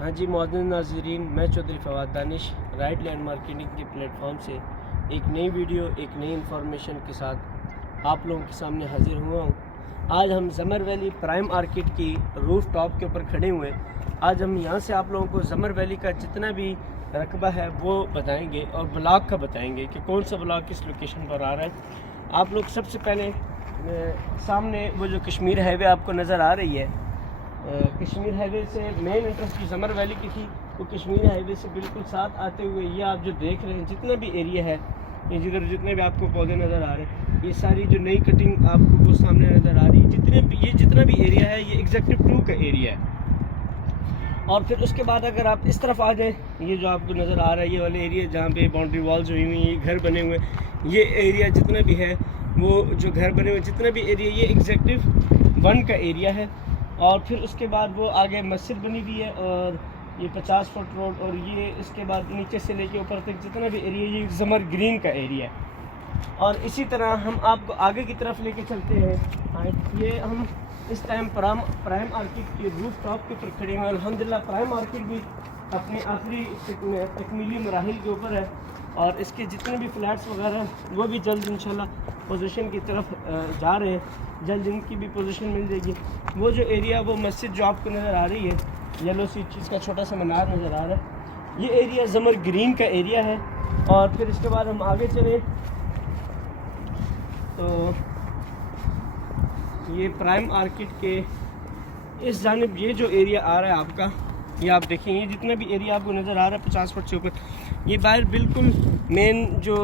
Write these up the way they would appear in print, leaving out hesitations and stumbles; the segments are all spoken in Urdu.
ہاں جی معزز ناظرین، میں چودھری فواد دانش رائٹ لینڈ مارکیٹنگ کے پلیٹ فارم سے ایک نئی ویڈیو ایک نئی انفارمیشن کے ساتھ آپ لوگوں کے سامنے حاضر ہوا ہوں۔ آج ہم زمر ویلی پرائم آرکڈ کی روف ٹاپ کے اوپر کھڑے ہوئے ہیں۔ آج ہم یہاں سے آپ لوگوں کو زمر ویلی کا جتنا بھی رقبہ ہے وہ بتائیں گے اور بلاک کا بتائیں گے کہ کون سا بلاک کس لوکیشن پر آ رہا ہے۔ آپ لوگ سب سے پہلے سامنے وہ جو کشمیر ہائی وے آپ کو نظر آ رہی ہے، کشمیر ہائی وے سے مین انٹرسٹ زمر ویلی کی تھی، وہ کشمیر ہائی وے سے بالکل ساتھ آتے ہوئے یہ آپ جو دیکھ رہے ہیں جتنا بھی ایریا ہے، یہ جدھر جتنے بھی آپ کو پودے نظر آ رہے ہیں، یہ ساری جو نئی کٹنگ آپ کو وہ سامنے نظر آ رہی ہے، یہ جتنا بھی ایریا ہے یہ ایگزیکٹو 2 کا ایریا ہے۔ اور پھر اس کے بعد اگر آپ اس طرف آ جائیں، یہ جو آپ کو نظر آ رہا ہے یہ والے ایریا جہاں پہ باؤنڈری والز ہوئی ہوئی ہیں، گھر بنے ہوئے، یہ ایریا جتنا بھی ہے وہ جو گھر بنے ہوئے جتنا بھی ایریا یہ ایگزیکٹو 1 کا ایریا ہے۔ اور پھر اس کے بعد وہ آگے مسجد بنی ہوئی ہے اور یہ 50 فٹ روڈ، اور یہ اس کے بعد نیچے سے لے کے اوپر تک جتنا بھی ایریا یہ زمر گرین کا ایریا ہے۔ اور اسی طرح ہم آپ کو آگے کی طرف لے کے چلتے ہیں۔ یہ ہم اس ٹائم پرائم آرکڈ کی روف ٹاپ کے اوپر کھڑے ہیں۔ الحمدللہ پرائم آرکڈ بھی اپنی آخری تکمیلی مراحل کے اوپر ہے، اور اس کے جتنے بھی فلیٹس وغیرہ وہ بھی جلد انشاءاللہ پوزیشن کی طرف جا رہے ہیں، جلد ان کی بھی پوزیشن مل جائے گی۔ وہ جو ایریا وہ مسجد جو آپ کو نظر آ رہی ہے، یلو سی چیز کا چھوٹا سا منار نظر آ رہا ہے، یہ ایریا زمر گرین کا ایریا ہے۔ اور پھر اس کے بعد ہم آگے چلیں تو یہ پرائم آرکڈ کے اس جانب یہ جو ایریا آ رہا ہے آپ کا، یہ آپ دیکھیں، یہ جتنا بھی ایریا آپ کو نظر آ رہا ہے 50 فٹ سے اوپر، یہ باہر بالکل مین جو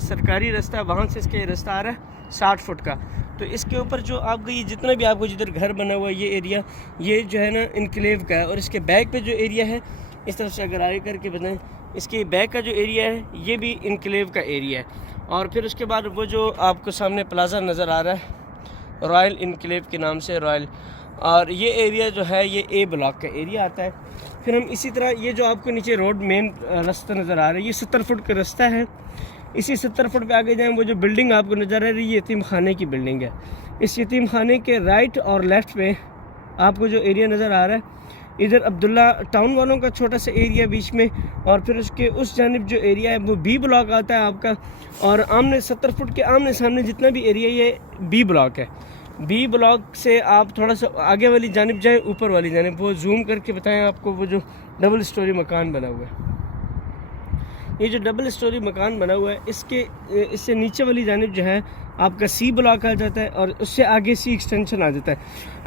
سرکاری رستہ ہے وہاں سے اس کے رستہ آ رہا ہے 60 فٹ کا۔ تو اس کے اوپر جو آپ کا یہ جتنا بھی آپ کو جدھر گھر بنا ہوا ہے یہ ایریا، یہ جو ہے نا انکلیو کا ہے۔ اور اس کے بیک پہ جو ایریا ہے، اس طرف سے اگر آگے کر کے بتائیں، اس کے بیک کا جو ایریا ہے یہ بھی انکلیو کا ایریا ہے۔ اور پھر اس کے بعد وہ جو آپ کو سامنے پلازا نظر آ رہا ہے رائل انکلیو کے نام سے، رائل، اور یہ ایریا جو ہے یہ اے بلاک کا ایریا آتا ہے۔ پھر ہم اسی طرح یہ جو آپ کو نیچے روڈ مین راستہ نظر آ رہا ہے، یہ 70 فٹ کا راستہ ہے۔ اسی 70 فٹ پہ آگے جائیں، وہ جو بلڈنگ آپ کو نظر آ رہی ہے یہ یتیم خانے کی بلڈنگ ہے۔ اس یتیم خانے کے رائٹ اور لیفٹ پہ آپ کو جو ایریا نظر آ رہا ہے، ادھر عبداللہ ٹاؤن والوں کا چھوٹا سا ایریا بیچ میں، اور پھر اس کے اس جانب جو ایریا ہے وہ بی بلاک آتا ہے آپ کا۔ اور آمنے 70 فٹ کے آمنے سامنے جتنا بھی ایریا یہ بی بلاک ہے۔ بی بلاک سے آپ تھوڑا سا آگے والی جانب جائیں، اوپر والی جانب، وہ زوم کر کے بتائیں آپ کو، وہ جو ڈبل سٹوری مکان بنا ہوا ہے، یہ جو ڈبل سٹوری مکان بنا ہوا ہے، اس سے نیچے والی جانب جو ہے آپ کا سی بلاک آ جاتا ہے، اور اس سے آگے سی ایکسٹینشن آ جاتا ہے۔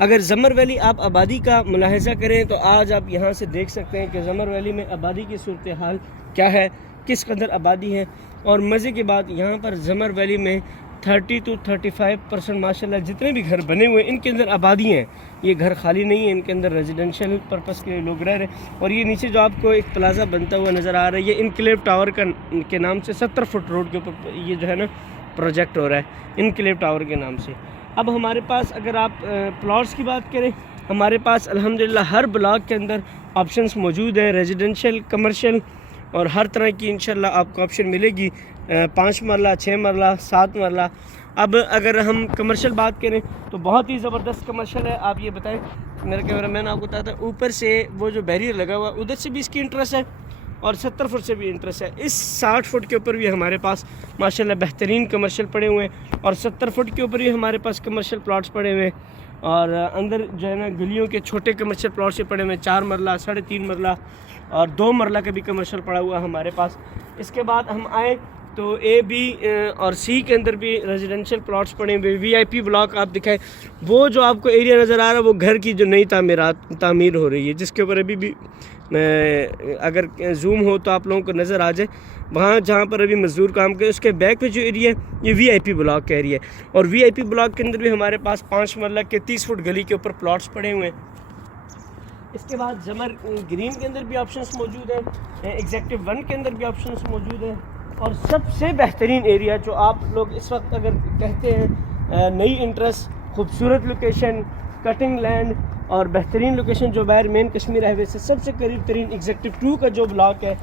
اگر زمر ویلی آپ آبادی کا ملاحظہ کریں تو آج آپ یہاں سے دیکھ سکتے ہیں کہ زمر ویلی میں آبادی کی صورتحال کیا ہے، کس قدر آبادی ہے۔ اور مزے کی بات یہاں پر زمر ویلی میں 30 to 35% ماشاءاللہ جتنے بھی گھر بنے ہوئے ہیں ان کے اندر آبادی ہیں، یہ گھر خالی نہیں ہیں، ان کے اندر ریزیڈنشل پرپس کے لوگ رہ رہے ہیں۔ اور یہ نیچے جو آپ کو ایک پلازا بنتا ہوا نظر آ رہا ہے، یہ انکلیو ٹاور کے نام سے 70 فٹ روڈ کے اوپر یہ جو ہے نا پروجیکٹ ہو رہا ہے انکلیو ٹاور کے نام سے۔ اب ہمارے پاس اگر آپ پلاٹس کی بات کریں، ہمارے پاس الحمدللہ ہر بلاک کے اندر آپشنس موجود ہیں، ریزیڈنشل، کمرشل، اور ہر طرح کی انشاءاللہ آپ کو آپشن ملے گی، 5 مرلہ، 6 مرلہ، 7 مرلہ۔ اب اگر ہم کمرشل بات کریں تو بہت ہی زبردست کمرشل ہے۔ آپ یہ بتائیں، میرا کیمرہ مین آپ کو بتاتا ہے، اوپر سے وہ جو بیریئر لگا ہوا ہے ادھر سے بھی اس کی انٹرسٹ ہے، اور 70 فٹ سے بھی انٹرسٹ ہے۔ اس 60 فٹ کے اوپر بھی ہمارے پاس ماشاءاللہ بہترین کمرشل پڑے ہوئے ہیں، اور 70 فٹ کے اوپر بھی ہمارے پاس کمرشل پلاٹس پڑے ہوئے ہیں۔ اور اندر جو ہے نا گلیوں کے چھوٹے کمرشل پلاٹس سے پڑے ہوئے ہیں، 4 مرلہ، 3.5 مرلہ اور 2 مرلہ کا بھی کمرشل پڑا ہوا ہے ہمارے پاس۔ اس کے بعد ہم آئیں تو اے بی اور سی کے اندر بھی ریزیڈنشل پلاٹس پڑے ہوئے، وی آئی پی بلاک آپ دکھائیں، وہ جو آپ کو ایریا نظر آ رہا ہے وہ گھر کی جو نئی تعمیر ہو رہی ہے، جس کے اوپر ابھی بھی اگر زوم ہو تو آپ لوگوں کو نظر آ جائے، وہاں جہاں پر ابھی مزدور کام کرے، اس کے بیک پہ جو ایریا ہے یہ وی آئی پی بلاک کا ایریا ہے۔ اور وی آئی پی بلاک کے اندر بھی ہمارے پاس 5 مرلہ کے 30 فٹ گلی کے اوپر پلاٹس پڑے ہوئے ہیں۔ اس کے بعد زمر گرین کے اندر بھی آپشنس موجود ہیں، ایگزیکٹو 1 کے اندر بھی آپشنس موجود ہیں، اور سب سے بہترین ایریا جو آپ لوگ اس وقت اگر کہتے ہیں نئی انٹرسٹ، خوبصورت لوکیشن، کٹنگ لینڈ اور بہترین لوکیشن جو باہر مین کشمیر ہائی وے سے سب سے قریب ترین ایگزیکٹو 2 کا جو بلاک ہے،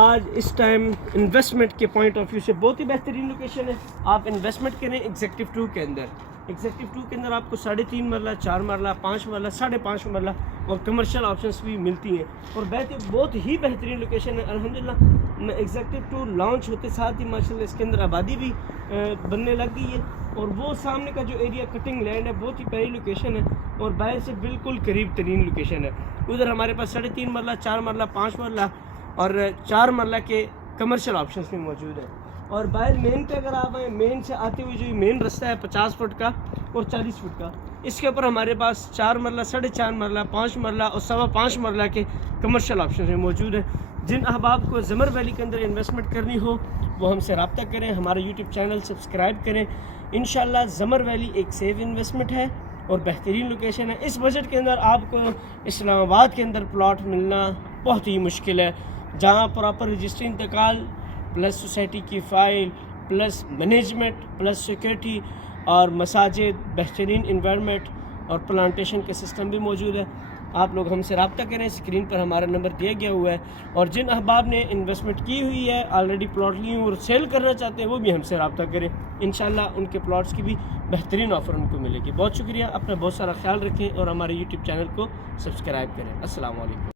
آج اس ٹائم انویسٹمنٹ کے پوائنٹ آف ویو سے بہت ہی بہترین لوکیشن ہے۔ آپ انویسٹمنٹ کریں ایگزیکٹو 2 کے اندر۔ ایگزیکٹو 2 کے اندر آپ کو 3.5 مرلہ 4 مرلہ 5 مرلہ 5.5 مرلہ اور کمرشل آپشنس بھی ملتی ہیں، اور بہت ہی بہترین لوکیشن ہے الحمدللہ۔ ایگزیکٹو 2 لانچ ہوتے ساتھ ہی ماشاءاللہ اس کے اندر آبادی بھی بننے لگ گئی ہے، اور وہ سامنے کا جو ایریا کٹنگ لینڈ ہے بہت ہی پیاری لوکیشن ہے، اور باہر سے بالکل قریب ترین لوکیشن ہے۔ ادھر ہمارے پاس 3.5 مرلہ 4 مرلہ 5 مرلہ اور 4 مرلہ کے کمرشل آپشنس بھی موجود ہیں۔ اور باہر مین پہ اگر آپ آئیں، مین سے آتے ہوئے جو مین رستہ ہے 50 فٹ کا اور 40 فٹ کا، اس کے اوپر ہمارے پاس 4 مرلہ 4.5 مرلہ 5 مرلہ اور 5.25 مرلہ کے کمرشل آپشنز موجود ہیں۔ جن احباب کو زمر ویلی کے اندر انویسٹمنٹ کرنی ہو وہ ہم سے رابطہ کریں، ہمارا یوٹیوب چینل سبسکرائب کریں۔ انشاءاللہ زمر ویلی ایک سیف انویسٹمنٹ ہے اور بہترین لوکیشن ہے۔ اس بجٹ کے اندر آپ کو اسلام آباد کے اندر پلاٹ ملنا بہت ہی مشکل ہے، جہاں پراپر رجسٹری انتقال پلس سوسائٹی کی file plus management plus security اور مساجد، بہترین انوائرمنٹ اور پلانٹیشن کے سسٹم بھی موجود ہے۔ آپ لوگ ہم سے رابطہ کریں، اسکرین پر ہمارا نمبر دیا گیا ہوا ہے، اور جن احباب نے انویسٹمنٹ کی ہوئی ہے، آلریڈی پلاٹ لی ہوئی اور سیل کرنا چاہتے ہیں، وہ بھی ہم سے رابطہ کریں، انشاءاللہ ان کے پلاٹس کی بھی بہترین آفر ان کو ملے گی۔ بہت شکریہ، اپنا بہت سارا خیال رکھیں اور ہمارے یوٹیوب چینل کو سبسکرائب کریں۔ السلام علیکم۔